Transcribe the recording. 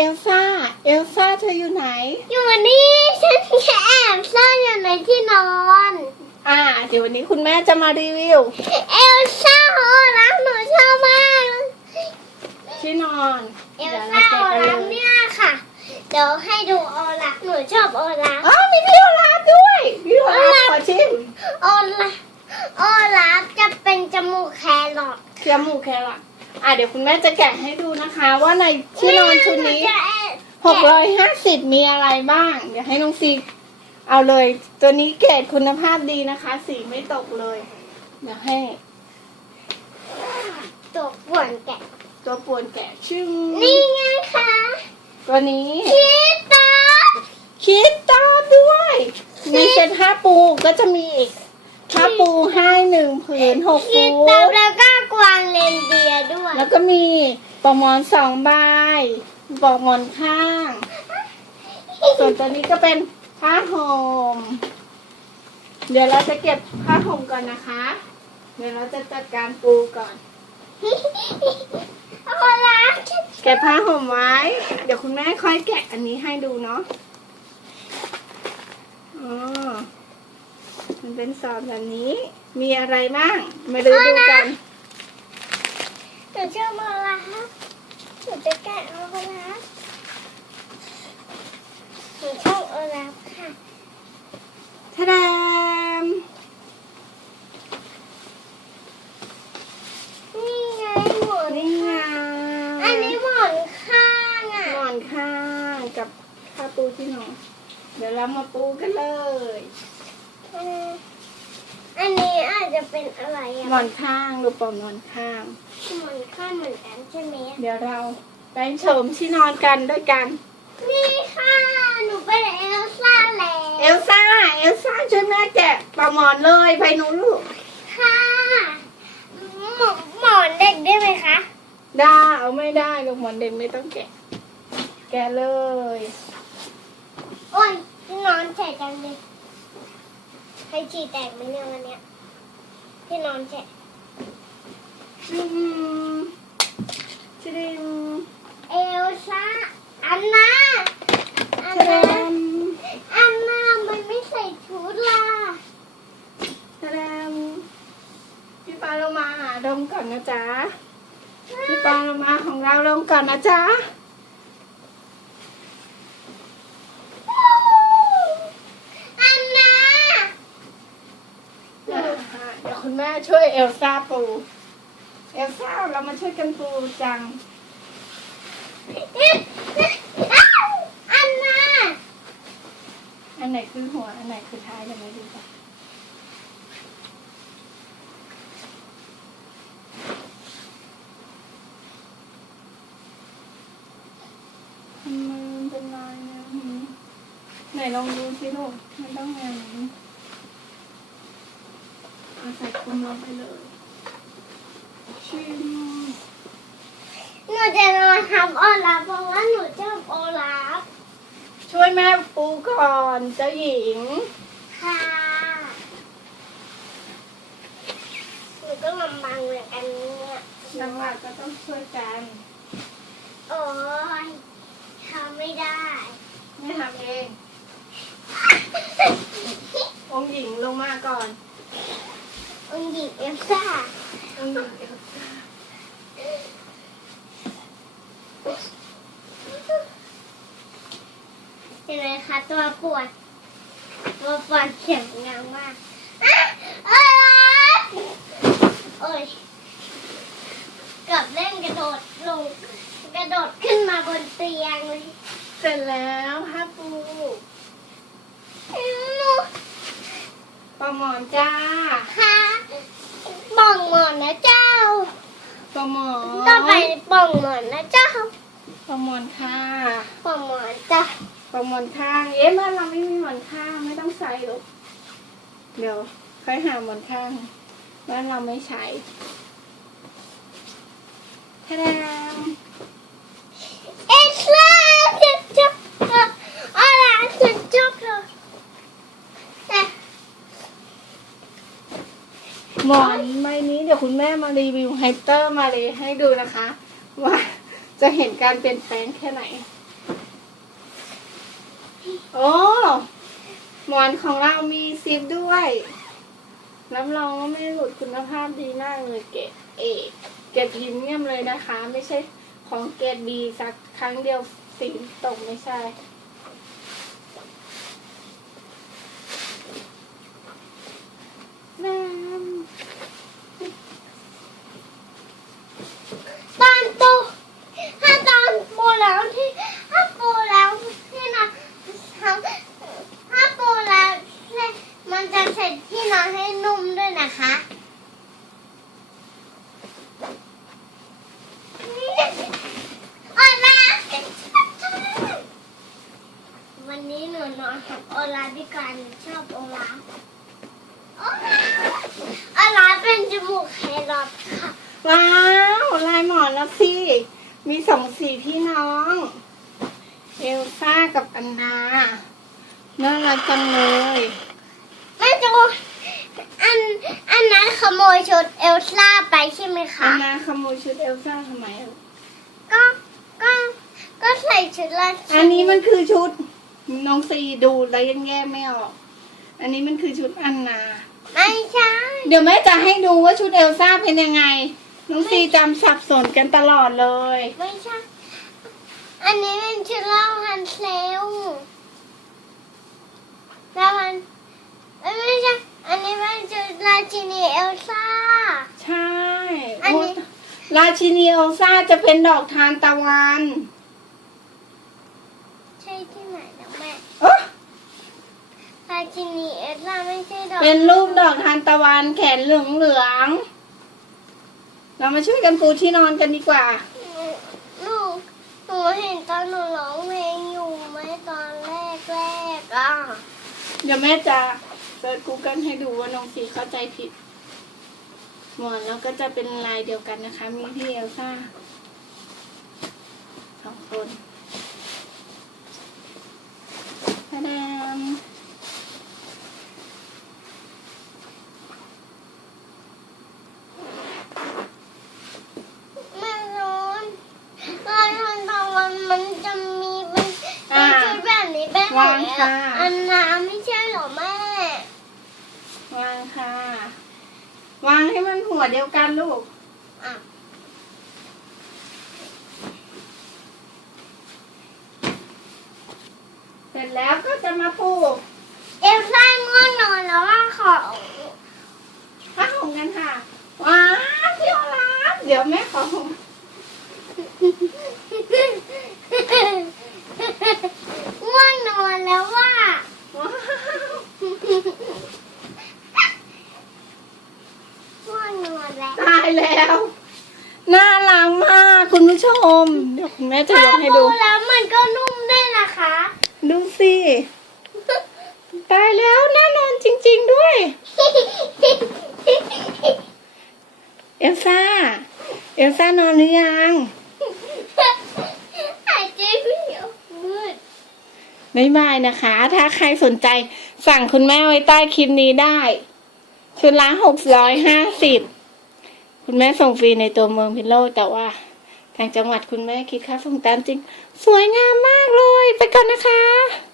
เอลซ่า เอลซ่าเธออยู่ไหน อยู่นี่ ฉันแอบซ่อนอยู่ในที่นอน อ่า เดี๋ยววันนี้คุณแม่จะมารีวิว เอลซ่าโอรักหนูชอบมากที่นอนเอลดี๋ยวซ่าเราโอแกะกันรักเลยเนี่ยค่ะ เดี๋ยวให้ดูโอรักหนูชอบโอรักอ๋อมีพี่โอลาฟด้วยพี่โอลาฟขอชิมโอรักโอรักจะเป็นจมูกแครอทเคียมหมูแครอท อะเดี๋ยวคุณแม่จะแกะให้ดูนะคะ ว่าในที่นอนชุดนี้แม่จะแอบหกร้อยห้าสิบมีอะไรบ้าง เดี๋ยวให้น้องซีเอาเลย ตัวนี้เกรดคุณภาพดีนะคะ สีไม่ตกเลย เดี๋ยวให้ ตัวป่วนแกะ ตัวป่วนแกะชื่อนี่ไงคะตัวนี้ คิดตาคิดตามด้วย มีเซ็ตห้าปูก็จะมีอีกห้าปูให้หนึ่งผืนหกคิฟูดตาแล้วก็ก วางเรนเดียร์ด้วย แล้วก็มีปลอกหมอนสองใบปลอกหมอนข้าง ส่วนตัวนี้ก็เป็นผ้าห่ม เดี๋ยวเราจะเก็บผ้าห่มก่อนนะคะ เดี๋ยวเราจะจัดการปูก่อนโอรักเก็บผ้าห่มไว้ เดี๋ยวคุณแม่ค่อยแกะอันนี้ให้ดูเนาะอ๋อมันเป็นซองแบบนี้ มีอะไรบ้าง มาดูดูกัน หนูชอบโอรักหนูจะแกะโอรักหนูชอบโอรักค่ะทะดามนี่ไงหมอนนี่ไงอันนี้หมอนข้างอะหมอนข้างกับผ้าปูที่นอนเดี๋ยวเรามาปูกันเลย อืมอันนี้อาจจะเป็นอะไรอะหมอนข้างดูปอมหมอนข้างหมอนข้างเหมือนกันใช่ไหมเดี๋ยวเราไปชมที่นอนกันด้วยกัน นี่ค่ะ หนูเป็นเอลซ่าแล้ว เอลซ่า เอลซ่าช่วยแม่แกะปลอกหมอนเลยไปหนูลูก ค่ะหมอนหมอนเด็กได้ไหมคะ ได้เอาไม่ได้ลูกหมอนเด็กไม่ต้องแกะ แกะเลย โอ้ยที่นอนแฉะจังเลย ให้ฉี่แตกไหมเนี่ยวันเนี้ยที่นอนแฉะชิมชิม เอลซ่าอันนาอัน ทะ นา ดาม อันนามันไม่ใส่ชุดล่ะ ทะดามพี่ปาลงมาหาดมก่อนนะจ๊ะ พี่ปาลงมาของเราลงก่อนนะจ๊ะ อันนา เดี๋ยวคุณแม่ ช่วยเอลซ่าปู เอลซ่าเรามาช่วยกันปูจัง อันนาอันไหนคือหัว อันไหนคือท้ายเดี๋ยวมาดูกันทำไมมันเป็นลายเนี่ยหืมไหนลองดูสิลูกมันต้องอย่างนี้ เอาใส่คลุมลงไปเลยชิมหนูจะนอนทับโอลาฟเพราะว่าหนูชอบโอลาฟช่วยแม่ปูก่อนเจ้าหญิง ค่ะหนูก็ลำบากเหมือนกันเนี่ยหลักๆก็ต้องช่วยกัน โอ้ยทำไม่ได้ไม่ทำเอง องค์หญิงลงมาก่อน องค์หญิงเอลซ่าองค์หญิงเอลซ่าเห็นไหมคะตัวปวดตัวปวดเสียงดังมากอะเอ้ยโอ้ยเกับเล่นกระโดดลงกระโดดขึ้นมาบนเตียงเลย เสร็จแล้วผ้าปูอืมปลาหมอนจ้าค่ะป่องหมอนนะเจ้า ปลาหมอนต่อไปป่องหมอนนะเจ้าปลาหมอนค่ะป่องหมอนจ้ะปลาหมอนข้างเอ๊ะบ้านเราไม่มีหมอนข้างไม่ต้องใส่หรอกเดี๋ยวค่อยหาหมอนข้างบ้านเราไม่ใช้ทะดาม เอสลาจะจบเธออะไรจะจบเธอแต่ หมอนใบนี้เดี๋ยวคุณ แม่มารีวิวไฮเตอร์มาเลยให้ดูนะคะ ว่าจะเห็นการเปลี่ยนแปลงแค่ไหน โอ้หมอนของเรามีซิปด้วยรับรองว่าไม่หลุดคุณภาพดีมากเลยเกรดเอเกรดพรีเมียมเลยนะคะ ไม่ใช่ของเกรดบีสักครั้งเดียวสีตกไม่ใช่น้ตอนโตถ้าตอนโตแล้วที่ถ้าโตแล้วที่นอนทำถ้าโตแล้วเนี่ยมันจะเสร็จที่นอนให้นุ่มด้วยนะคะโอลา วันนี้หนูนอนกับโอลาดีกว่าหนูชอบโอลาโอลาโอลาเป็นจมูกแครอทค่ะ ว้าวลายหมอนแล้วสิ มีสองสีพี่น้อง เอลซ่ากับอันนาน่ารักจังเลยแม่จูอันอันนั้นขโมยชุดเอลซ่าไปใช่ไหมอัคะ นนาขโมยชุดเอลซ่าทำไมอะก็ก็ก็ใส่ชุดละอันนี้มันคือชุด น้องซีดูแล้วยังแยกไม่ออก อันนี้มันคือชุดอันนา ไม่ใช่ เดี๋ยวแม่จะให้ดูว่าชุดเอลซ่าเป็นยังไง น้องซีจำสับสนกันตลอดเลย ไม่ใช่ อันนี้เป็นชุดเล่าฮันเซลแล้วมันเอ้ยไม่ใช่ อันนี้เป็นชุดราชินีเอลซ่า ใช่ อันนี้โราชินีเอลซ่าจะเป็นดอกทานตะวัน ใช่ที่ไหนนะแม่ เอ๊ะ ราชินีเอลซ่าไม่ใช่ดอกเป็นรูปดอกทานตะวันแขนเหลืองเหลืองๆเรามาช่วยกันปูที่นอนกันดีกว่า หนูหนูเห็นตอนหนูร้องเพลงอยู่ไหมตอนแรกแรกๆอะเดี๋ยวแม่จะเซิร์ช Google ให้ดูว่าน้องสีเข้าใจผิด หมอนแล้วก็จะเป็นลายเดียวกันนะคะ มีพี่เอลซ่าสองคนตาดาม แม่ร้อนลายทันตะวันมันจะมีเป็นเป็นชุดแบบนี้เป็นหมดเลย อะอันน้ำไม่ใช่เหรอแม่ วางค่ะ วางให้มันหัวเดียวกันลูก อะ เสร็จแล้วก็จะมาปูเอลซ่าง่วงนอนแล้วว่าขอผ้าห่มกันค่ะ ว้าวพี่โอลาฟเดี๋ยวแม่ขอห่ม ง่วงนอนแล้วว่า ว้าว ง่วงนอนแล้ว ตายแล้ว น่ารักมากคุณผู้ชม เดี๋ยวคุณแม่จะยก ให้ดูถ้าแล้วมันก็นุ่มด้วยนะคะ ดูสิตายแล้วน่านอนจริง ๆด้วย เอลซ่า เอลซ่านอนหรือยังหายใจไม่ออกมืดบ๊ายบายนะคะ ถ้าใครสนใจสั่งคุณแม่ไว้ใต้คลิปนี้ได้ชุดละหกร้อยห้าสิบคุณแม่ส่งฟรีในตัวเมืองพิษณุโลกแต่ว่าทางจังหวัดคุณแม่คิดค่าส่งตามจริง สวยงามมากเลย ไปก่อนนะคะ